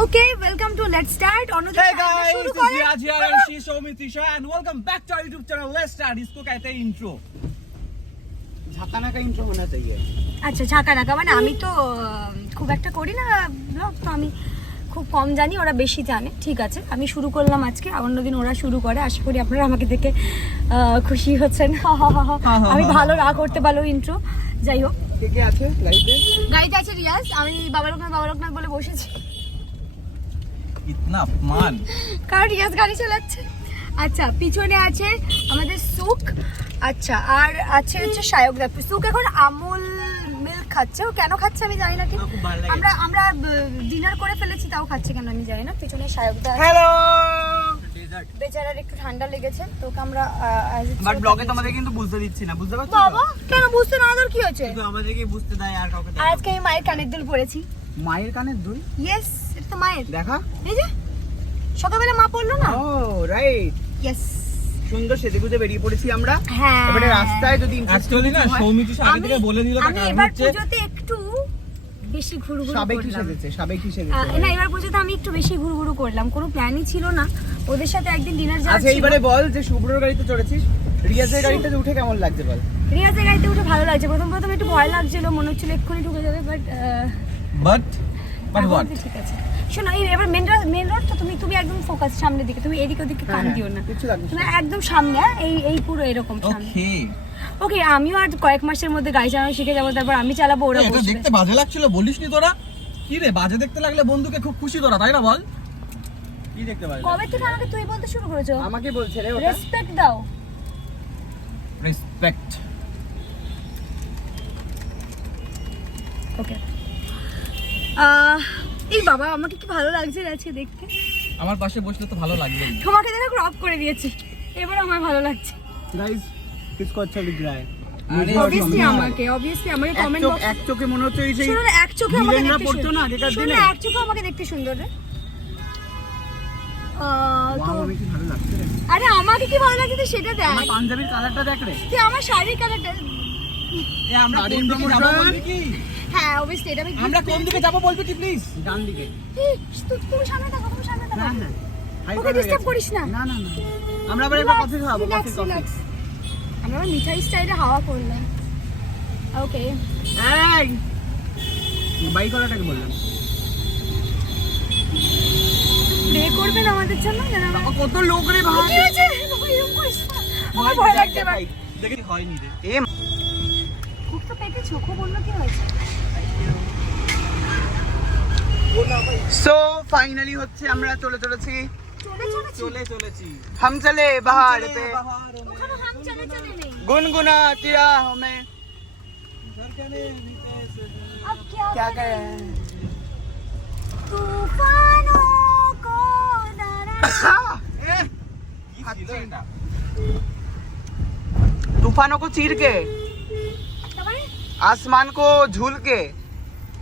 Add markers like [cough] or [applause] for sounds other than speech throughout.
Okay welcome to let's start Anudeep Hey সাহেবরা guys, শুরু this is করে Raj here and she's Soumi Tisha and welcome back to our YouTube channel. Let's start. इसको कहते हैं intro. झाकाना का intro होना चाहिए আচ্ছা ঝাঁকা নাকা মানে আমি তো আহ, খুব একটা করি না ব্লগ তো আমি খুব কম জানি ওরা বেশি জানে ঠিক আছে আমি শুরু করলাম আজকে অন্যদিন ওরা শুরু করে আশা করি আপনারা আমাকে দেখে আহ, খুশি হচ্ছেন [laughs] আমি ভালো না করতে পারলো ইন্ট্রো যাই হোক কে কে আছে গাড়িতে গাড়িতে আছে রিয়াজ আমি বাবা লোকনাথ বাবা লোকনাথ বলে বসেছি इतना अपमान. কারণ রিয়াজ গাড়ি চালাচ্ছে আচ্ছা পিছনে আছে আমাদের সুক আচ্ছা আর আছে হচ্ছে সায়ক দা সুক এখন আমুল মিল্ক খাচ্ছে ও কেন খাচ্ছে আমি জানি না ঠিক আমার খুব ভালো লাগে। আমরা আমরা ডিনার করে ফেলেছি তাও খাচ্ছে কেন আমি জানি না পিছনে সায়ক দা আছে। হ্যালো বেচারার একটু ঠান্ডা লেগেছে তোকে আমরা আহ, as it বাট was- ব্লগে তোমাদের কিন্তু বুঝতে দিচ্ছি না বুঝতে পারছো বাবা কেন বুঝতে না তোর কি হয়েছে কিন্তু আমাদেরকে বুঝতে দেয় আর কাউকে আর আজকে আমি মায়ের কানের দুল পরেছি মায়ের কানের দুল? ইয়েস এটা তো মায়ের। দেখা? এই যে সকালবেলা মা পড়ল না? ও রাইট ইয়েস সুন্দর সেজে গুজে বেরিয়ে পড়েছি আমরা। হ্যাঁ। এবারে রাস্তায় যদি Actually না সৌমি tisha থেকে বলে দিল আমি এবার পুজোতে একটু বেশি ঘুরঘুর সাবেকি করলাম। সেজেছে সাবেকি সেজেছে। না এবার পুজোতে আমি একটু বেশি ঘুরঘুরু করলাম কোনো প্ল্যানই ছিল না। ওদের সাথে একদিন ডিনার যাওয়ার আচ্ছা এইবারে বল যে শুভ্রর গাড়িতে চড়েছিস রিয়াজের গাড়িতে উঠে কেমন লাগছে বল? রিয়াজের গাড়িতে উঠে ভালো লাগছে। প্রথম প্রথম একটু ভয় লাগছিল মনে হচ্ছিল এক্ষুনি ঢুকে যাবে বাট but but what? ঠিক আছে শোনো এই এবার মেন রোড মেন রোড তো তুমি তুমি একদম ফোকাস সামনের দিকে তুমি এদিক ওদিকে কান হ্যাঁ, দিও না তুমি একদম সামনে হ্যাঁ? এই এই পুরো এরকম সামনে Okay. ওকে আমিও আর কয়েক মাসের মধ্যে গাড়ি চালানো শিখে যাব তারপর আমি চালাবো ওরা বসবে দেখতে বাজে লাগছিল বলিসনি তোরা? কি রে বাজে দেখতে লাগলে বন্ধুকে খুব খুশি তোরা তাই না বল? কি দেখতে বাজে? কবে থেকে আমাকে তুই বলতে শুরু করেছ আমাকে বলছে রে ওটা রেসপেক্ট দাও Respect. ওকে এই বাবা আমাকে কি ভালো লাগছে আজকে দেখতে আমার পাশে বসলে তো ভালো লাগবে তোমাকে দেখে ক্রপ করে দিয়েছি এবার আমার ভালো লাগছে গাইস কিসকো আচ্ছা লিখ रहा है আরে অবভিয়াসলি আমাকে অবভিয়াসলি আমাকে এক কমেন্ট চোখ বক্স এক চোখে মনে হচ্ছে ওই সেই শুনুন এক চোখে আমাকে ভিলেনরা দেখতে পড়তো না আগেকার শুনুন দিনে এক চোখে আমাকে দেখতে সুন্দর রে আহ, তো ওয়াও আমি কি ভালো লাগছে রে আরে আমাকে কি ভালো লাগছে তুই সেটা দেখ আমার পাঞ্জাবির কালারটা দেখ রে তুই আমার শাড়ির কালারটা এ আমরা শাড়ির কোন দিকে promotion? যাবো বলবি কি? হ্যাঁ অবভিয়াসলি এটা আমি আমরা কোন দিকে যাব বলবি কি প্লিজ? ডান দিকে। তুই- তুমি সামনে থাকো তুমি সামনে থাকো। হ্যাঁ হ্যাঁ ওকে ডিস্টার্ব করিস না। না না না আমরা আবার কফি খাব কফি কফি আমরা আবার মিঠাই স্টাইলে হাওয়া করলাম ওকে এই! বাই করাটাকে বললাম। প্রে করবেন আমাদের জন্য? আমরা কত লোক রে কি ভাই হয়েছে এরকম করিস না। আমার ভয় লাগছে এবার। দেখি হয়নি রে। এ খুব তো পেটেছো খুব অন্য কি হয়েছে? সো ফাইনালি হচ্ছে আমরা চলে চলেছি চলে চলেছি চলে চলেছি हम चले बाहर पे ওখানে হাম চলে চলে নেই गुनगुनाती राहों में अब क्या क्या करें करें तूफानों को डरा तूफानों को चीर के তারপরে आसमान को झूल के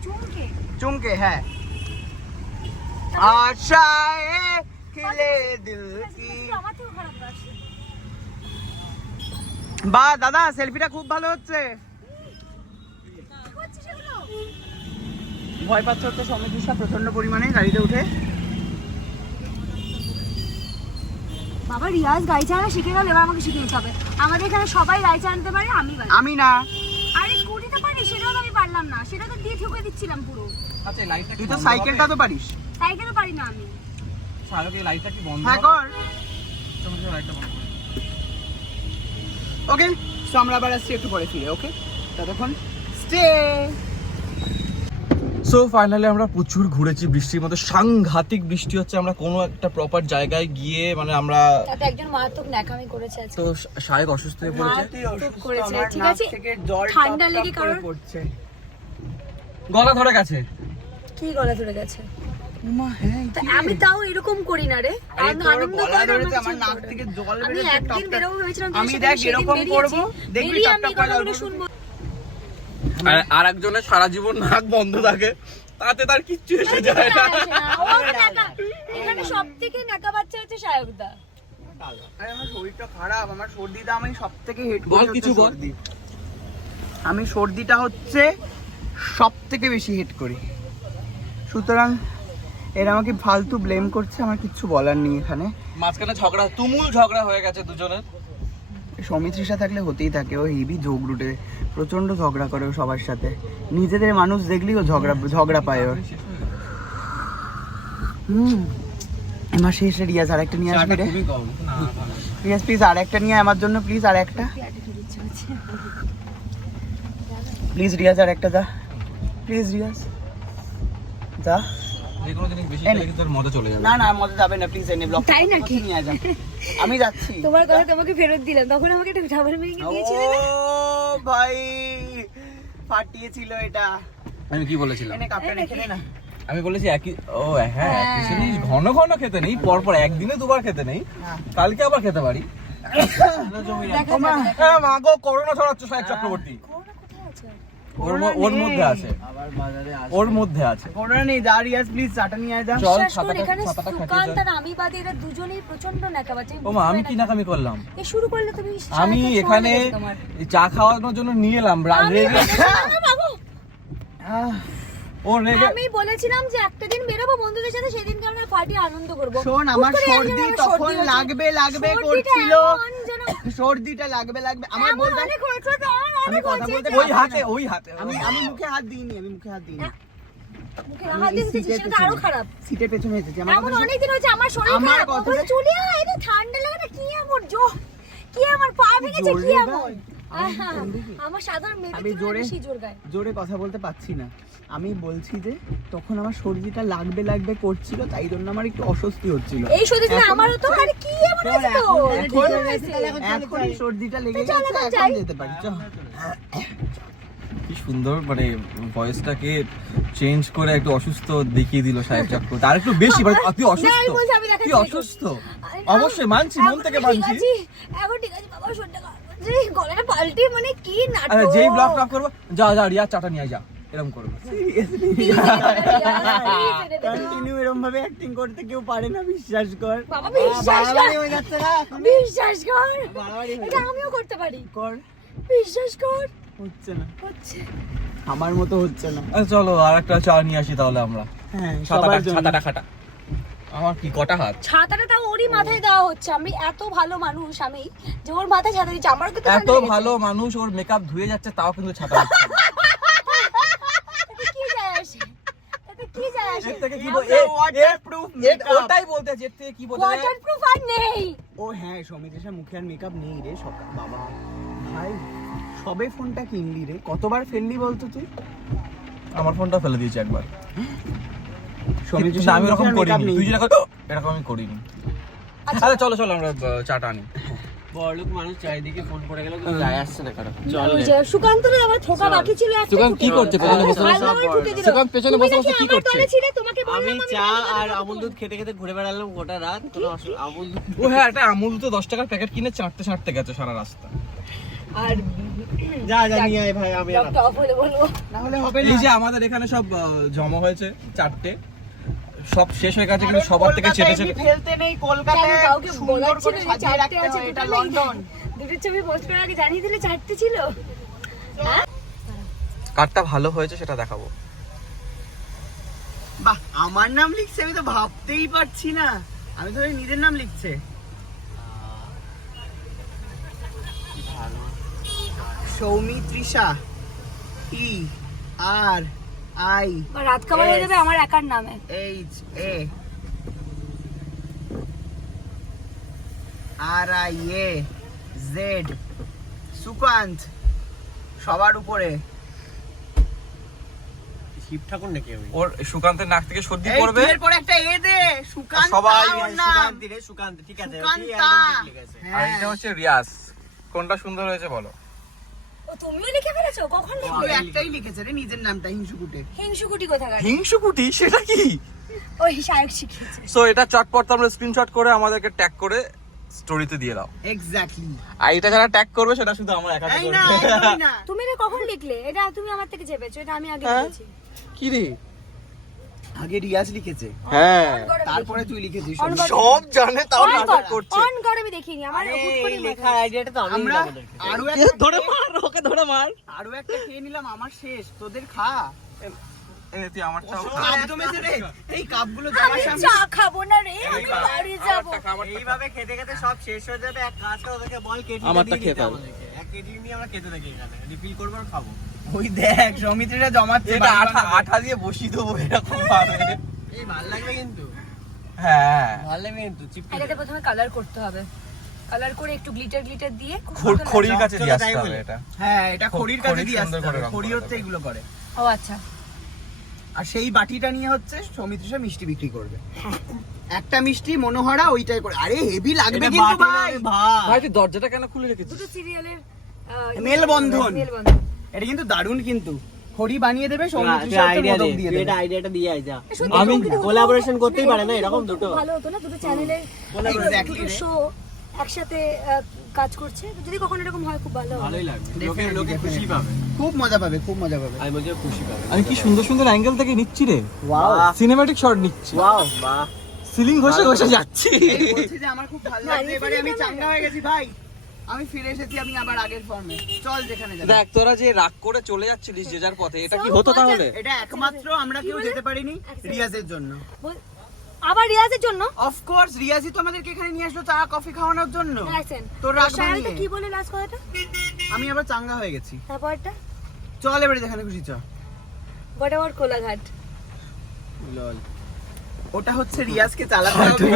চুমকে चूम के है বা দাদা সেলফিটা খুব ভালো হচ্ছে। ভয় পাচ্ছ তো সমস্যা প্রচণ্ড পরিমাণে গাড়িতে উঠে। বাবা রিয়াজ গাড়ি চালানো শিখে গেল এবার আমাকে শিখে নিতে হবে। আমাদের এখানে সবাই গাড়ি চালাতে পারে আমি আমি না। আরে স্কুটিতে পারি সেটাও আমি পারলাম না সেটা তো দিয়ে ঠুকে দিচ্ছিলাম পুরো। আচ্ছা লাইটটা তুই তো সাইকেলটা তো পারিস। সাইকেলও পারি না আমি। লাইটটা কি বন্ধ? হ্যাঁ চলো, লাইটটা বন্ধ ওকে তো আমরা আবার আসছি একটু পরে ফিরে ওকে ততক্ষণ স্টে সো ফাইনালি আমরা প্রচুর ঘুরেছি বৃষ্টির মধ্যে। সাংঘাতিক বৃষ্টি হচ্ছে আমরা কোনো একটা প্রপার জায়গায় গিয়ে মানে আমরা তাতে একজন মারাত্মক ন্যাকামি করেছে তো শায়েক অসুস্থ হয়ে পড়েছে। ঠিক আছে? ঠান্ডা লেগে করে কারোর পড়ছে। গলা ধরে গেছে। কি গলা ধরে গেছে? আমি তাও এরকম করি না রে। আমি একদিন। বেরোবো ভেবেছিলাম আমি দেখ এরকম করব, দেখবি আমি শুনব আর একজনের সারা জীবন নাক বন্ধ থাকে তাতে তার কিচ্ছু এসে যায় না। এখানে সব থেকে নাকা বাচ্চা হচ্ছে সায়কদা। আমার শরীরটা খারাপ আমার সর্দিটা আমি সব থেকে হেড বল কিছু বল। আমি সর্দিটা হচ্ছে সব থেকে বেশি হেড করি। সুতরাং এরা আমাকে ফালতু ব্লেম করছে আমার কিচ্ছু বলার নেই এখানে। মাঝখানে ঝগড়া তুমুল ঝগড়া হয়ে গেছে দুজনের। সমিত্রিষা থাকলে হতেই থাকে ও হেভি যোগ রুটে প্রচণ্ড ঝগড়া করে ও সবার সাথে। নিজেদের মানুষ দেখলেই ও ঝগড়া ঝগড়া পায় ওর। হুম আমার শেষে রিয়াজ আর একটা নিয়ে আসবে রে? রিয়াজ প্লিজ আর একটা নিয়ে আমার জন্য প্লিজ আর একটা প্লিজ রিয়াজ আর একটা যা। প্লিজ রিয়াজ যা। নে। না মজা যাবে না প্লিজ এনে ব্লক তাই নাকি? নিয়ে যা আমি যাচ্ছি। তোমার কথা তোমাকে ফেরত দিলাম তখন আমাকে একটা ডাবল দিয়েছিলে না? ভাই ফাটিয়েছিল এটা। আমি কি বলেছিলাম? এনে কাপটা রেখে দে না। আমি বলেছি একই ও হ্যাঁ একই জিনিস ঘন ঘন খেতে নেই পর পর একদিনে দুবার খেতে নেই। হ্যাঁ। কালকে আবার খেতে পারি। [coughs] হ্যাঁ মা গো করোনা ছড়াচ্ছে সাহেব চক্রবর্তী? ওর ওর মধ্যে আছে। ওর মধ্যে আছে। করোনা নেই যা রিয়াজ প্লিজ চাটা নিয়ে যা। চল বিশ্বাস করুন, ছাতাটা এখানে ছাতাটা খাটিয়ে সুকান্ত আমি বাদে এরা দুজনেই প্রচণ্ড নাকা বাজে ও আমি কি নাকামি করলাম? এ শুরু করলে তুমি আমি এখানে চা খাওয়ানোর জন্য নিয়ে এলাম রেগে [laughs] ও রেগে আমি বলেছিলাম যে একটা দিন বেরোবো বন্ধুদের সাথে সেদিনকে আমরা পার্টি আনন্দ করব। শোন আমার সর্দি তখন লাগবে লাগবে করছিল। সর্দিটা লাগবে লাগবে। আমার বলতে তো, আমি কথা বলতে ওই হাতে ওই হাতে আমি আমি মুখে হাত দিইনি আমি মুখে হাত দিইনি। সিটের আরও পেছনে- আমার এমন কথা অনেক হয়েছে আমার শরীর আমার খারাপ। কথাটা- বলে চলে আয় এটা ঠান্ডা লাগে না কি এমন জো কি আমার পা ভেঙেছে কি জোরে আমার সাধারণ আমি জোরে- বেশি জোর গায়। জোরে কথা বলতে পারছি না। আমি বলছি যে তখন আমার সর্দিটা লাগবে লাগবে করছিল তাই জন্য আমার একটু অস্বস্তি হচ্ছিল। এই এখন- আমারও তো আরে কি এমন হয়েছে তো এখন- সর্দিটা লেগে গেছে এখন যেতে পারি চল। কি সুন্দর মানে ভয়েসটাকে চেঞ্জ করে একটু অসুস্থ দেখিয়ে দিল সাহেব চক্রবর্তী আর একটু বেশি মানে তুই অসুস্থ। তুই অসুস্থ। অবশ্যই মানছি মন থেকে মানছি। এখন ঠিক আছে বাবা শরীরটা খারাপ লাগছে, এই গলাটা পাল্টে মানে কি নাটক? আরে যেই ব্লগ টপ করব যা যা রিয়া চাটা নিয়ে যা এরকম করব। Please, please, কন্টিনিউ এরকম ভাবে অ্যাক্টিং করতে কেউ পারে না বিশ্বাস কর। বাবা, বিশ্বাস কর। বাড়াবাড়ি যাচ্ছে না এখন? বিশ্বাস কর। এটা আমিও করতে পারি। কর। বিশ্বাস কর। হচ্ছে না। হচ্ছে। আমার মতো হচ্ছে না। চলো আর একটা চা নিয়ে আসি তাহলে আমরা। হ্যাঁ জন্য। খাটা। আমার কি কটা হাত? ছাতাটা তাও ওরই মাথায় দেওয়া হচ্ছে। আমি এত ভালো মানুষ আমি যে ওর মাথায় ছাতা দিচ্ছি আমারও কিন্তু এত ভালো মানুষ ওর মেকআপ ধুয়ে যাচ্ছে তাও কিন্তু ছাতা হ্যাঁ সবে ফোনটা কিনলি রে? কতবার ফেললি বলতো তুই? আমার ফোনটা ফেলে দিয়েছি একবার। আমি এরকম করিনি। তুই যেরকম এরকম আমি করিনি। আরে চলো চলো আমরা আহ, চাটা আনি। বড়লোক মানুষ চারিদিকে ফোন করে গেল কিন্তু যায় আসছে না কারও চল সুকান্তরে আমার ঠোকা বাকি ছিল একটা সুকান্ত কি করছে? পেছনে বসে বসে? করে ঠুকে দিল। সুকান্ত পেছনে বসে বসে কি করছে? তোমাকে আমি আমি চা আর আমুল দুধ খেতে খেতে ঘুরে বেড়ালাম গোটা রাত। কোনো আমুল দুধ ও হ্যাঁ একটা আমুল তো দশ টাকার প্যাকেট কিনে চাটতে চাটতে গেছে সারা রাস্তা। আর যা যা নিয়ে আয় ভাই আমি হলে না হবে এই যে আমাদের এখানে সব জমা হয়েছে চারটে। সব শেষ হয়ে গেছে কিন্তু সবার থেকে ছেটে ছেটে ফেলতে নেই কলকাতায় কাউকে সুন্দর বলার ছিল করে যে সাজিয়ে চারটে রাখতে আছে হয় এটা লন্ডন। দুটো ছবি পোস্ট করার আগে জানিয়ে দিলে চারটে ছিল। কারটা ভালো হয়েছে সেটা দেখাবো। বাহ আমার নাম লিখছে আমি তো ভাবতেই পারছি না। আমি তো নিজের নাম লিখছে। সৌমিত্রিষা ই আর আই রাত খাবার হয়ে যাবে আমার একার নামে। H A R I A Z Sukanta সবার উপরে। শিব ঠাকুর নাকি আমি? ওর সুকান্তের নাক থেকে সর্দি পড়বে? এরপর একটা এ দে সুকান্ত সবাই সুকান্ত রে সুকান্ত ঠিক আছে ঠিক আছে আর হ্যাঁ। এটা হচ্ছে রিয়াস কোনটা সুন্দর হয়েছে বলো? ও তুমিও লিখে ফেলেছো? কখন লিখলে একটাই লিখেছে রে নিজের নামটা হিংসুকুটে। হিংসুকুটি কোথাকার? হিংসুকুটি? সেটা কি? ওই সায়ক শিখিয়েছে। সো এটা চটপট তোমরা স্ক্রিনশট করে আমাদেরকে ট্যাগ করে স্টোরিতে দিয়ে দাও। এক্স্যাক্টলি আর এটা যারা ট্যাগ করবে সেটা শুধু আমার করবে। তুমি এটা কখন লিখলে? এটা তুমি আমার থেকে চেপেছো এটা আমি আগে হ্যাঁ? লিখেছি। কি রে? আগে রিয়াজ লিখেছে। হ্যাঁ। তারপরে তুই লিখেছিস। সব জানে তাও নাটক করছে। কর, আমি দেখিনি আমার হুট করে লেখার আইডিয়াটা তো আমি আরও একটা ধরে মার ওকে ধরে মার। আরও একটা খেয়ে নিলাম আমার শেষ। তোদের খা। এ, তুই আমারটাও কাপ জমেছে রে। এই কাপগুলো জমার সামনে চা খাব না রে আমি বাড়ি যাব। এইভাবে খেতে খেতে সব শেষ হয়ে যাবে। এক কাজ করে ওদেরকে বল কেটি আমারটা খেয়ে এক কেটি নিয়ে আমরা খেতে থাকি এখানে। রিফিল করব আর খাব। ওই দেখ সমিতিরা জমাচ্ছে এটা আঠা আঠা দিয়ে বসিয়ে দেবো এরকম ভাবে। এই ভালো লাগবে কিন্তু। হ্যাঁ। ভালো লাগবে কিন্তু চিপকে এটাতে প্রথমে কালার করতে হবে। কালার করে একটু গ্লিটার গ্লিটার দিয়ে খড়ির কাছে দিয়ে আসতে হবে এটা। হ্যাঁ এটা খড়ির কাছে দিয়ে আসতে হবে। খড়ি হচ্ছে এগুলো করে। ও আচ্ছা। আর সেই বাটিটা নিয়ে হচ্ছে সমিতিরা মিষ্টি বিক্রি করবে। একটা মিষ্টি মনোহরা ওইটাই করে। আরে হেভি লাগবে কিন্তু ভাই। ভাই। তুই দরজাটা কেন খুলে রেখেছিস? দুটো সিরিয়ালের মেলবন্ধন। মেলবন্ধন। এটা কিন্তু দারুণ কিন্তু। খড়ি বানিয়ে দেবে সমিতির তুই আইডিয়া দিয়ে দেবে। এটা আইডিয়াটা দিয়ে আয় যা। আমি কোলাবোরেশন করতেই পারে না এরকম দুটো। ভালো হতো না দুটো Exactly দুটো শো একসাথে কাজ করছে। যদি কখনো এরকম হয় খুব ভালো ভালোই লাগবে। লোকে লোকে খুশি পাবে। খুব মজা পাবে খুব মজা পাবে। আমি বলছি খুশি পাবে। আমি কি সুন্দর সুন্দর অ্যাঙ্গেল থেকে নিচ্ছি রে? ওয়াও সিনেম্যাটিক শট নিচ্ছি। ওয়াও বাহ। সিলিং ঘষে ঘষে যাচ্ছি। বলছি যে আমার খুব ভালো লাগছে এবারে আমি চাঙ্গা হয়ে গেছি ভাই। আমি ফিরে এসেছি আমি আবার আগের ফর্মে চল যেখানে যাবি। দেখ তোরা যে রাগ করে চলে যাচ্ছিলিস যে যার পথে এটা কি হতো তাহলে? এটা একমাত্র আমরা কেউ যেতে পারিনি. রিয়াজের জন্য। আবার রিয়াজের জন্য? অফকোর্স রিয়াজই তো আমাদেরকে এখানে নিয়ে আসলো চা কফি খাওয়ানোর জন্য। তোর রাগ ভাঙিয়ে। কি বলে লাস্ট কথাটা? আমি আবার চাঙ্গা হয়ে গেছি। তারপরটা? চল এবারে যেখানে খুশি চ। হোয়াট আবার কোলাঘাট? লল। ওটা হচ্ছে রিয়াজকে চালাতে হবে।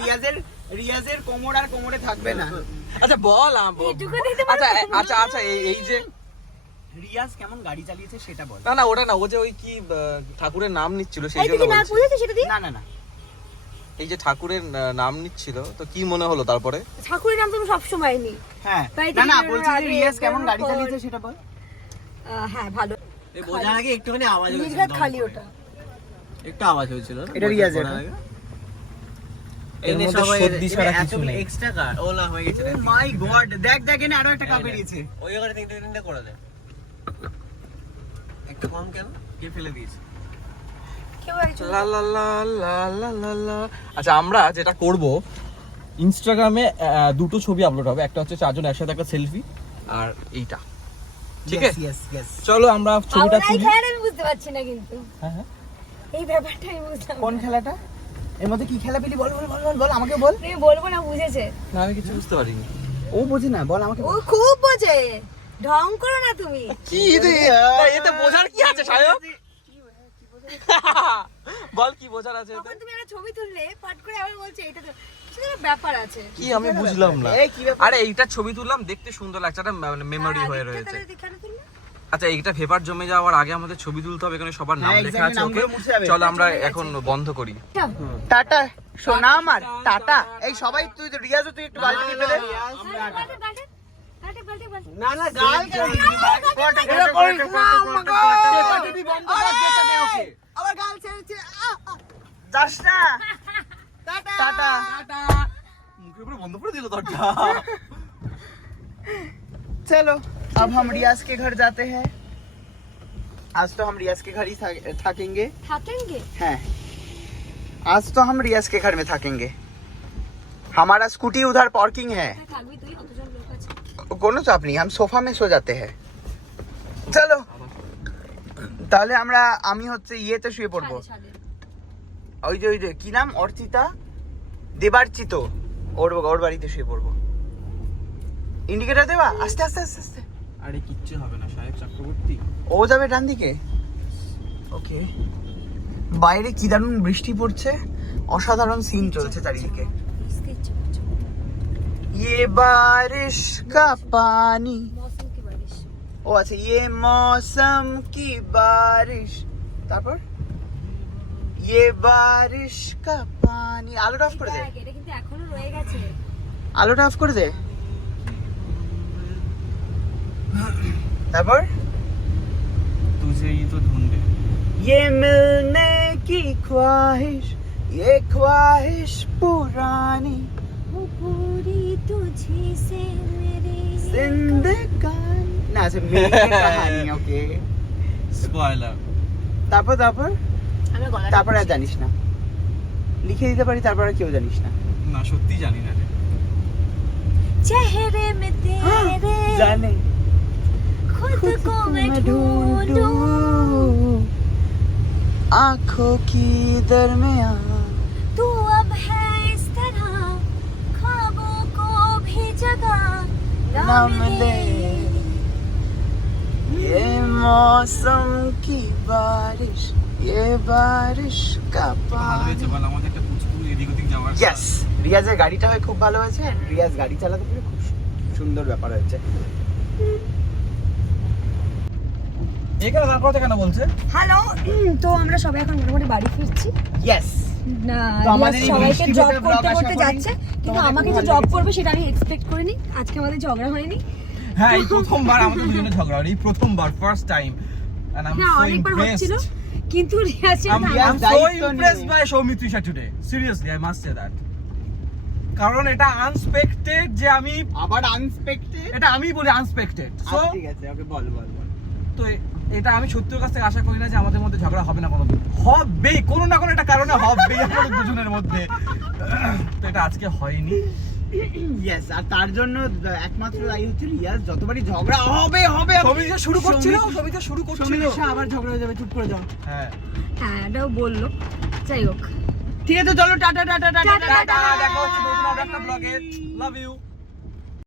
রিয়াজের রিয়াজের কোমর আর কোমরে থাকবে না। আচ্ছা বল পারব আচ্ছা আচ্ছা আচ্ছা এই যে রিয়াজ কেমন গাড়ি চালিয়েছে সেটা বল। না না ওটা না ও যে ওই কি ঠাকুরের নাম নিচ্ছিল সেই জন্য না না না না। এই যে ঠাকুরের নাম নিচ্ছিল তো কি মনে হলো তারপরে? ঠাকুরের নাম তো আমি সবসময় নিই। হ্যাঁ। তাই না না বলছি রিয়াজ কেমন গাড়ি চালিয়েছে সেটা বল। হ্যাঁ ভালো। এই বোঝার আগে একটুখানি আওয়াজ হয়েছিল খালি ওটা। একটু আওয়াজ হয়েছিল এটা রিয়াজের, আগে। এর মধ্যে সর্দি ছাড়া কিছু নেই। এক্সট্রা কার ওলা হয়ে গেছে মাই গড দেখ দেখ এনে আরও একটা কাপ এই বেরিয়েছে। ওই তিনটে তিনটে করে দে। একটু কম কেন? কে ফেলে দিয়েছে? কেউ একজন। লা লা লা লা লা লা লা। আচ্ছা আমরা যেটা করব ইনস্টাগ্রামে দুটো ছবি আপলোড হবে। একটা হচ্ছে চারজন একসাথে একটা সেলফি আর এইটা। ঠিক আছে? ইয়েস ইয়েস চলো আমরা ছবিটা তুলি। আমি বুঝতে পারছি না কিন্তু। হ্যাঁ হ্যাঁ। এই ব্যাপারটা আমি কোন খেলাটা? এর মধ্যে কি খেলা পেলি বল বল বল বল বল আমাকে বল। তুমি বলব না বুঝেছে। না আমি কিছু বুঝতে পারিনি। ও বোঝে না বল আমাকে ও খুব বোঝে। ঢং করো না তুমি। কি রে? এতে বোঝার কি আছে সায়ক? [laughs] বল কি বোঝার আছে তখন তুমি একটা ছবি তুললে পাট করে আবার বলছে এটা তো ব্যাপার আছে। কি আমি বুঝলাম না। আরে এইটা ছবি তুললাম দেখতে সুন্দর লাগছে একটা মেমোরি হয়ে রয়েছে তাহলে এখানে তুললে? আচ্ছা এইটা পেপার জমে যাওয়ার আগে আমাদের ছবি তুলতে হবে এখানে সবার নাম হ্যাঁ, লেখা আছে ওকে। চলো আমরা এখন বন্ধ করি। টাটা সোনা আমার টাটা। এই সবাই তুই তো রিয়াজও তুই একটু বালতি টিপে দে। পাল্টে, পাল্টে, পাল্টে, পাল্টে, পাল্টে, পাল্টে। না না গাল কেন এটা করিস না, পেপারটা তুই বন্ধ কর, যেতে দে ওকে। আবার গাল ছেড়েছে আহ, আহ। যাস না। টাটা। মুখের উপরে বন্ধ করে দিল দরজা चलो [laughs] अब हम रियाज के घर जाते हैं आज तो हम रियाज के घर ही था- थकेंगे থাকেনগে हैं आज तो हम रियाज के घर में थकेंगे हमारा स्कूटी उधर पार्किंग है হ্যাঁ, থাকবি তুই কতজন লোক আছে কোনো চাপ নেই हम সোফা में सो जाते हैं চলো তাহলে আমরা আমি হচ্ছে ইয়েতে শুয়ে পড়বো ছাদে, ছাদে। ওই যে ওই যে কি নাম অর্চিতা দেবার্চিত ওর ওর বাড়িতে শুয়ে পড়বো ইন্ডিকেটর দেবা আস্তে আস্তে আস্তে আস্তে আরে কিচ্ছু হবে না সাহেব চক্রবর্তী ও যাবে ডান দিকে ওকে বাইরে কি দারুণ বৃষ্টি পড়ছে অসাধারণ সিন চলছে চারিদিকে ভিজতে ইচ্ছে করছে। ये बारिश का पानी মৌসুম কি বারিশ ও আচ্ছা ये मौसम की बारिश তারপর ये बारिश का पानी আলোটা অফ করে দে দেখ, এটা কিন্তু এখনো রয়ে গেছে আলোটা অফ করে দে তারপর? তুঝে ই তো ঢুন্ডে ये मिलने की ख्वाहिश? ये ख्वाहिश पुरानी वो पूरी तुझे से मेरी जिंदगानी না সে মেয়ের কাহিনী ওকে স্পয়লার তারপর তারপর? আমি গলা তারপর আর জানিস না। লিখে দিতে পারি তারপর আর কেউ জানিস না। না সত্যি জানি না চেহারে মে হ্যাঁ, তেরে। জানে। आंखों की दरमियान तू अब है इस तरह ख्वाबों को भी जगा ना ना मिले मिले ये मौसम की बारिश ये बारिश का पानी আমাদের একটা পুচকু এদিক ওদিক যাওয়ার ইয়েস রিয়াজের গাড়িটা হয় খুব ভালো হয়েছে and রিয়াজ গাড়ি চালাতে পেরে খুব সুন্দর ব্যাপার হয়েছে এখানে দাঁড় করাতে কেন বলছে? হ্যালো তো আমরা সবাই এখন মোটামুটি বাড়ি ফিরছি। ইয়েস না তো আমাদের রিয়াজ এই সবাইকে জব করতে করতে যাচ্ছে কিন্তু আমাকে যে জব করবে সেটা আমি এক্সপেক্ট করিনি আজকে আমাদের ঝগড়া হয়নি। হ্যাঁ এই প্রথমবার আমাদের দুজনে ঝগড়া হলো প্রথমবার ফার্স্ট টাইম and I'm হ্যাঁ অনেকবার হচ্ছিল কিন্তু সৌমিত্রিষা. কারণ এটা আনস্পেক্টেড যে আমি আবার আনএক্সপেক্টেড এটা আমি বলি আনস্পেক্টেড সো ঠিক আছে ওকে বল বল বল। তো এটা আমি সত্যের কাছ থেকে আশা করি না যে আমাদের মধ্যে ঝগড়া হবে না কোনোদিন। হবে কোনো না কোনো একটা কারণে হবে আমাদের দুজনের মধ্যে। তো এটা আজকে হয়নি। ইয়েস আর তার জন্য একমাত্র দায়ী হচ্ছে রিয়াজ। যতবারই ঝগড়া হবে হবে হবে। সমিতা শুরু করছিল সৌমিত্র- সমিতা শুরু করছিল। আবার ঝগড়া হয়ে যাবে চুপ করে যাও। হ্যাঁ। হ্যাঁ এটাও বলল। যাই হোক। ঠিক আছে চলো tata tata tata tata. Tata. দেখা হচ্ছে নতুন আরও একটা ব্লগে লাভ ইউ